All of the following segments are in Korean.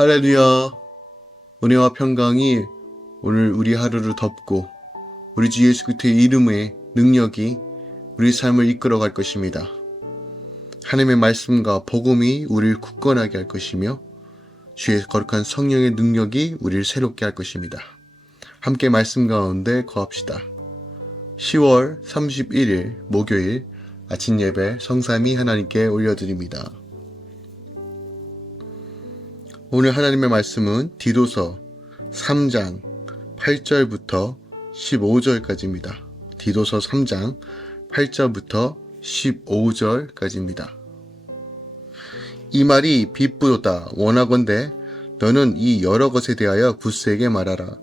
할렐루야. 은혜와 평강이 오늘 우리 하루를 덮고 우리 주 예수 그리스도의 이름의 능력이 우리 삶을 이끌어갈 것입니다. 하나님의 말씀과 복음이 우리를 굳건하게 할 것이며 주의 거룩한 성령의 능력이 우리를 새롭게 할 것입니다. 함께 말씀 가운데 거합시다. 10월 31일 목요일 아침 예배 성삼위 하나님께 올려드립니다. 오늘 하나님의 말씀은 디도서 3장 8절부터 15절까지입니다. 디도서 3장 8절부터 15절까지입니다. 이 말이 빚부도다 원하건대 너는 이 여러 것에 대하여 굳세게 말하라.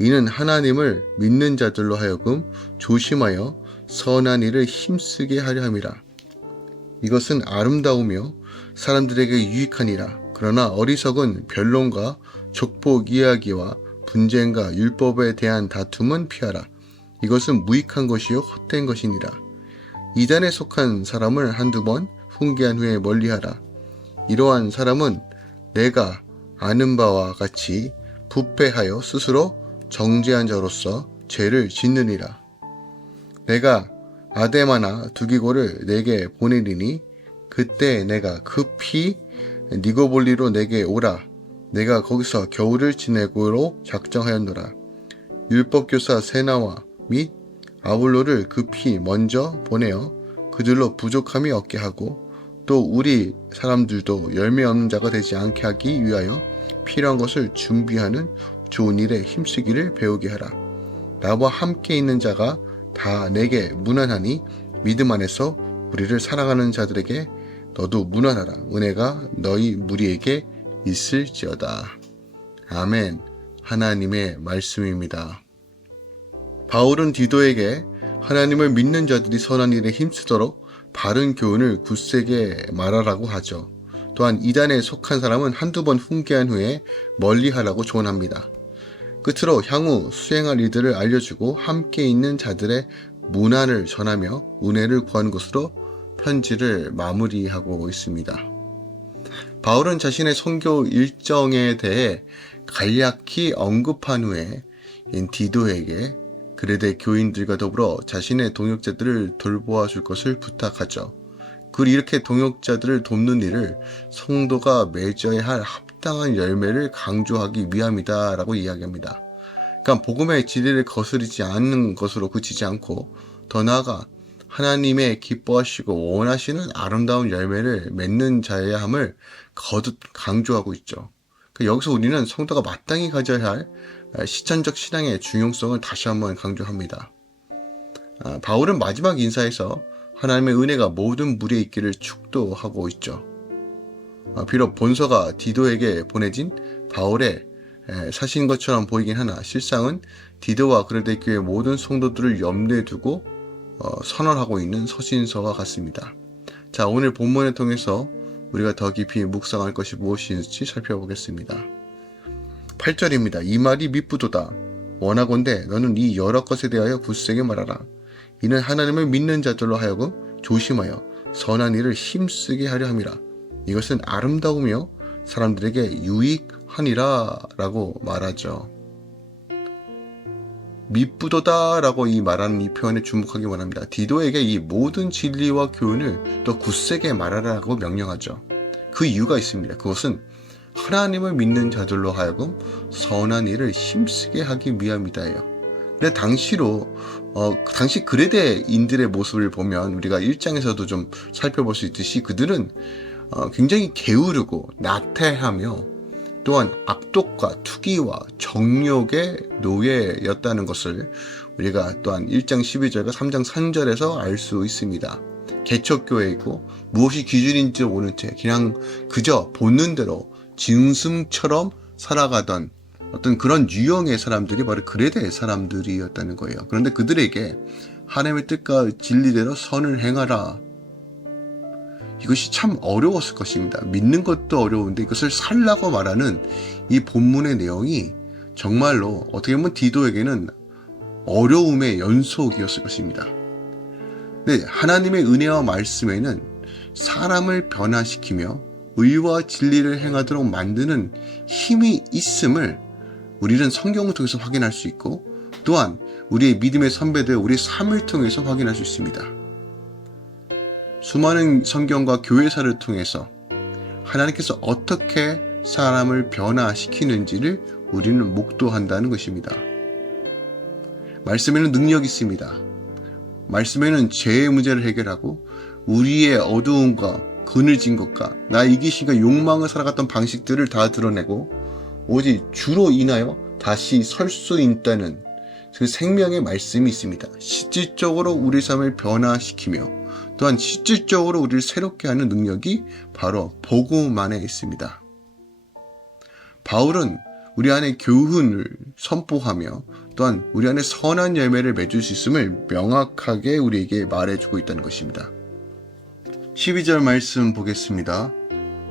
이는 하나님을 믿는 자들로 하여금 조심하여 선한 일을 힘쓰게 하려 함이라. 이것은 아름다우며 사람들에게 유익하니라. 그러나 어리석은 변론과 족복 이야기와 분쟁과 율법에 대한 다툼은 피하라. 이것은 무익한 것이요 헛된 것이니라. 이단에 속한 사람을 한두 번 훈계한 후에 멀리하라. 이러한 사람은 내가 아는 바와 같이 부패하여 스스로 정죄한 자로서 죄를 짓느니라. 내가 아데마나 두기고를 내게 보내리니 그때 내가 급히 니고볼리로 내게 오라. 내가 거기서 겨울을 지내고로 작정하였노라. 율법교사 세나와 및 아볼로를 급히 먼저 보내어 그들로 부족함이 없게 하고 또 우리 사람들도 열매 없는 자가 되지 않게 하기 위하여 필요한 것을 준비하는 좋은 일에 힘쓰기를 배우게 하라. 나와 함께 있는 자가 다 내게 무난하니 믿음 안에서 우리를 사랑하는 자들에게 너도 무난하라. 은혜가 너희 무리에게 있을지어다. 아멘. 하나님의 말씀입니다. 바울은 디도에게 하나님을 믿는 자들이 선한 일에 힘쓰도록 바른 교훈을 굳세게 말하라고 하죠. 또한 이단에 속한 사람은 한두 번 훈계한 후에 멀리하라고 조언합니다. 끝으로 향후 수행할 일들을 알려주고 함께 있는 자들의 문안을 전하며 은혜를 구하는 것으로 편지를 마무리하고 있습니다. 바울은 자신의 선교 일정에 대해 간략히 언급한 후에 디도에게 그레데 교인들과 더불어 자신의 동역자들을 돌보아 줄 것을 부탁하죠. 이렇게 동역자들을 돕는 일을 성도가 맺어야 할 합당한 열매를 강조하기 위함이다 라고 이야기합니다. 그러니까 복음의 진리를 거스르지 않는 것으로 그치지 않고 더 나아가 하나님의 기뻐하시고 원하시는 아름다운 열매를 맺는 자여야 함을 거듭 강조하고 있죠. 여기서 우리는 성도가 마땅히 가져야 할 실천적 신앙의 중요성을 다시 한번 강조합니다. 바울은 마지막 인사에서 하나님의 은혜가 모든 무리에 있기를 축도하고 있죠. 비록 본서가 디도에게 보내진 바울의 사실인 것처럼 보이긴 하나 실상은 디도와 그레데 교회 모든 성도들을 염두에 두고 선언하고 있는 서신서와 같습니다. 자, 오늘 본문을 통해서 우리가 더 깊이 묵상할 것이 무엇인지 살펴보겠습니다. 8절입니다. 이 말이 밉부도다. 원하건대 너는 이 여러 것에 대하여 굳세게 말하라. 이는 하나님을 믿는 자들로 하여금 조심하여 선한 일을 힘쓰게 하려 함이라. 이것은 아름다우며 사람들에게 유익하니라 라고 말하죠. 밉부도다 라고 이 말하는 이 표현에 주목하기 원합니다. 디도에게 이 모든 진리와 교훈을 더 굳세게 말하라고 명령하죠. 그 이유가 있습니다. 그것은 하나님을 믿는 자들로 하여금 선한 일을 힘쓰게 하기 위함이다예요. 근데 당시 그레데인들의 모습을 보면 우리가 1장에서도 좀 살펴볼 수 있듯이 그들은 굉장히 게으르고 나태하며 또한 악독과 투기와 정욕의 노예였다는 것을 우리가 또한 1장 12절과 3장 3절에서 알 수 있습니다. 개척교회이고 무엇이 기준인지 모른 채 그냥 그저 본는 대로 짐승처럼 살아가던 어떤 그런 유형의 사람들이 바로 그레데 사람들이었다는 거예요. 그런데 그들에게 하나님의 뜻과 진리대로 선을 행하라. 이것이 참 어려웠을 것입니다. 믿는 것도 어려운데 이것을 살라고 말하는 이 본문의 내용이 정말로 어떻게 보면 디도에게는 어려움의 연속이었을 것입니다. 근데 하나님의 은혜와 말씀에는 사람을 변화시키며 의와 진리를 행하도록 만드는 힘이 있음을 우리는 성경을 통해서 확인할 수 있고, 또한 우리의 믿음의 선배들, 우리의 삶을 통해서 확인할 수 있습니다. 수많은 성경과 교회사를 통해서 하나님께서 어떻게 사람을 변화시키는지를 우리는 목도한다는 것입니다. 말씀에는 능력이 있습니다. 말씀에는 죄의 문제를 해결하고 우리의 어두움과 그늘진 것과 나의 이기심과 욕망을 살아갔던 방식들을 다 드러내고 오직 주로 인하여 다시 설 수 있다는 그 생명의 말씀이 있습니다. 실질적으로 우리 삶을 변화시키며 또한 실질적으로 우리를 새롭게 하는 능력이 바로 복음 안에 있습니다. 바울은 우리 안에 교훈을 선포하며 또한 우리 안에 선한 열매를 맺을 수 있음을 명확하게 우리에게 말해주고 있다는 것입니다. 12절 말씀 보겠습니다.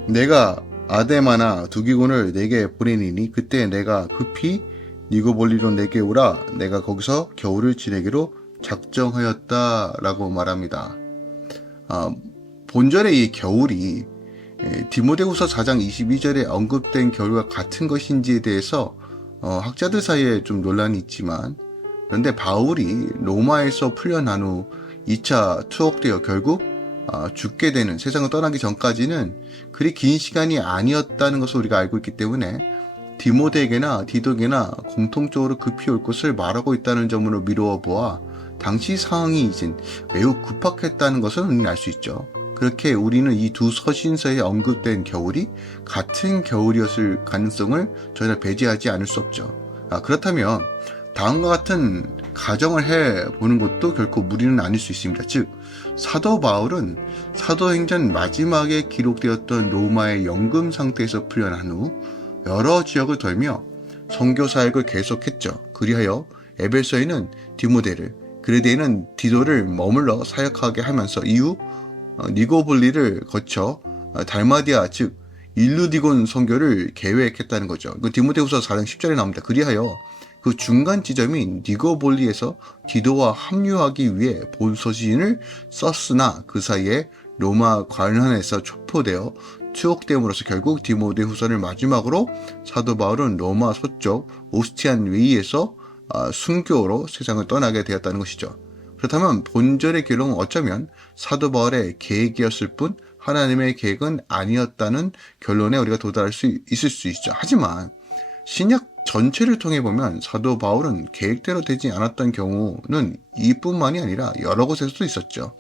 내가 아데마나 두기곤을 내게 보내니니 그때 내가 급히 니고볼리로 내게 오라. 내가 거기서 겨울을 지내기로 작정하였다 라고 말합니다. 본절의 이 겨울이 디모데후서 4장 22절에 언급된 겨울과 같은 것인지에 대해서 학자들 사이에 좀 논란이 있지만, 그런데 바울이 로마에서 풀려난 후 2차 투옥되어 결국 죽게 되는, 세상을 떠나기 전까지는 그리 긴 시간이 아니었다는 것을 우리가 알고 있기 때문에 디모데에게나 디도에게나 공통적으로 급히 올 것을 말하고 있다는 점으로 미루어 보아 당시 상황이 이젠 매우 급박했다는 것을 우리는 알 수 있죠. 그렇게 우리는 이 두 서신서에 언급된 겨울이 같은 겨울이었을 가능성을 전혀 배제하지 않을 수 없죠. 그렇다면 다음과 같은 가정을 해보는 것도 결코 무리는 아닐 수 있습니다. 즉, 사도 바울은 사도행전 마지막에 기록되었던 로마의 연금 상태에서 풀려난 후 여러 지역을 돌며 선교 사역을 계속했죠. 그리하여 에베소에는 디모데를, 그레데에는 디도를 머물러 사역하게 하면서 이후 니고볼리를 거쳐 달마디아 즉 일루디곤 선교를 계획했다는 거죠. 그 디모데후서 4장 10절에 나옵니다. 그리하여 그 중간 지점인 니고볼리에서 디도와 합류하기 위해 본 서신을 썼으나 그 사이에 로마 관원에서 촉포되어 투옥됨으로써 결국 디모데후서를 마지막으로 사도 바울은 로마 서쪽 오스티안 웨이에서 순교로 세상을 떠나게 되었다는 것이죠. 그렇다면 본절의 기록은 어쩌면 사도 바울의 계획이었을 뿐 하나님의 계획은 아니었다는 결론에 우리가 도달할 수 있을 수 있죠. 하지만 신약 전체를 통해 보면 사도 바울은 계획대로 되지 않았던 경우는 이뿐만이 아니라 여러 곳에서도 있었죠.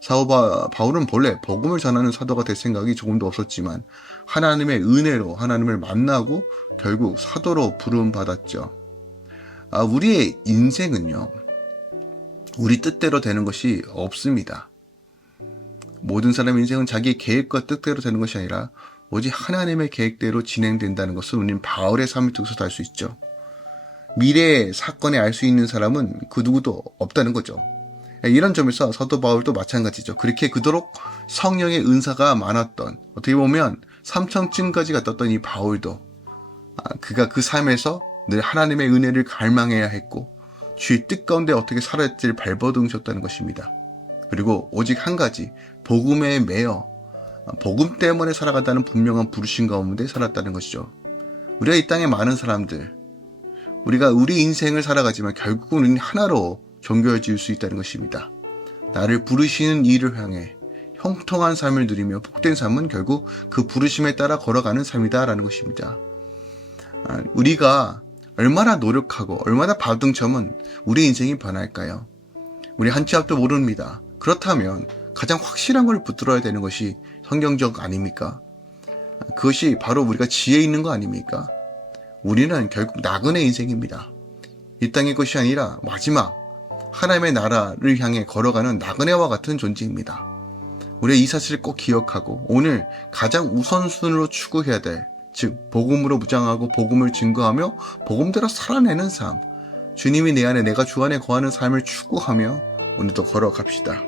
사도 바울은 본래 복음을 전하는 사도가 될 생각이 조금도 없었지만 하나님의 은혜로 하나님을 만나고 결국 사도로 부름받았죠. 우리의 인생은요, 우리 뜻대로 되는 것이 없습니다. 모든 사람의 인생은 자기 계획과 뜻대로 되는 것이 아니라 오직 하나님의 계획대로 진행된다는 것을 우리는 바울의 삶을 통해서 알 수 있죠. 미래의 사건에 알 수 있는 사람은 그 누구도 없다는 거죠. 이런 점에서 사도 바울도 마찬가지죠. 그렇게 그토록 성령의 은사가 많았던, 어떻게 보면 삼천층까지 갔던 이 바울도 그가 그 삶에서 늘 하나님의 은혜를 갈망해야 했고 주의 뜻 가운데 어떻게 살아야 할지를 발버둥쳤다는 것입니다. 그리고 오직 한 가지, 복음에 매여 복음 때문에 살아간다는 분명한 부르심 가운데 살았다는 것이죠. 우리가 이 땅에 많은 사람들, 우리가 우리 인생을 살아가지만 결국은 우리는 하나로 정교해질 수 있다는 것입니다. 나를 부르시는 이를 향해 형통한 삶을 누리며 복된 삶은 결국 그 부르심에 따라 걸어가는 삶이다라는 것입니다. 우리가 얼마나 노력하고 얼마나 바둥쳐면 우리 인생이 변할까요? 우리 한 치 앞도 모릅니다. 그렇다면 가장 확실한 걸 붙들어야 되는 것이 성경적 아닙니까? 그것이 바로 우리가 지혜 있는 거 아닙니까? 우리는 결국 나그네 인생입니다. 이 땅의 것이 아니라 마지막 하나님의 나라를 향해 걸어가는 나그네와 같은 존재입니다. 우리가 이 사실을 꼭 기억하고 오늘 가장 우선순위로 추구해야 될, 즉 복음으로 무장하고 복음을 증거하며 복음대로 살아내는 삶, 주님이 내 안에 내가 주 안에 거하는 삶을 추구하며 오늘도 걸어갑시다.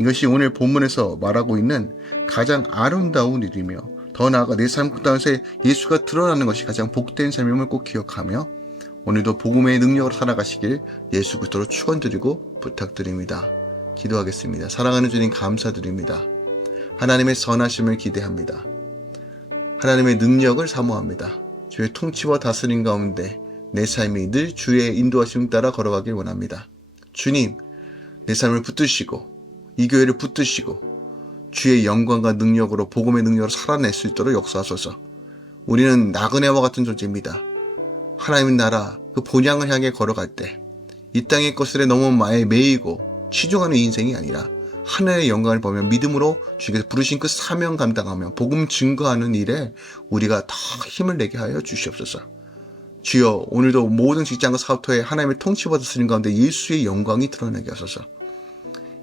이것이 오늘 본문에서 말하고 있는 가장 아름다운 일이며 더 나아가 내 삶 가운데 예수가 드러나는 것이 가장 복된 삶임을 꼭 기억하며 오늘도 복음의 능력으로 살아가시길 예수 그리스도로 축원드리고 부탁드립니다. 기도하겠습니다. 사랑하는 주님 감사드립니다. 하나님의 선하심을 기대합니다. 하나님의 능력을 사모합니다. 주의 통치와 다스림 가운데 내 삶이 늘 주의 인도하심 따라 걸어가길 원합니다. 주님, 내 삶을 붙드시고 이 교회를 붙드시고 주의 영광과 능력으로 복음의 능력으로 살아낼 수 있도록 역사하소서. 우리는 나그네와 같은 존재입니다. 하나님의 나라 그 본향을 향해 걸어갈 때 이 땅의 것들에 너무 매이고 치중하는 인생이 아니라 하늘의 영광을 보며 믿음으로 주께서 부르신 그 사명 감당하며 복음 증거하는 일에 우리가 더 힘을 내게 하여 주시옵소서. 주여, 오늘도 모든 직장과 사업터에 하나님의 통치받아 쓰는 가운데 예수의 영광이 드러나게 하소서.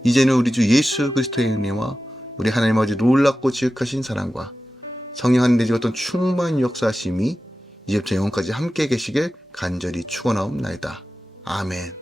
이제는 우리 주 예수 그리스도의 은혜와 우리 하나님 아버지 놀랍고 지극하신 사랑과 성령 하나님 내지 어떤 충만 역사하심이 이제부터 영원까지 함께 계시길 간절히 축원하옵나이다. 아멘.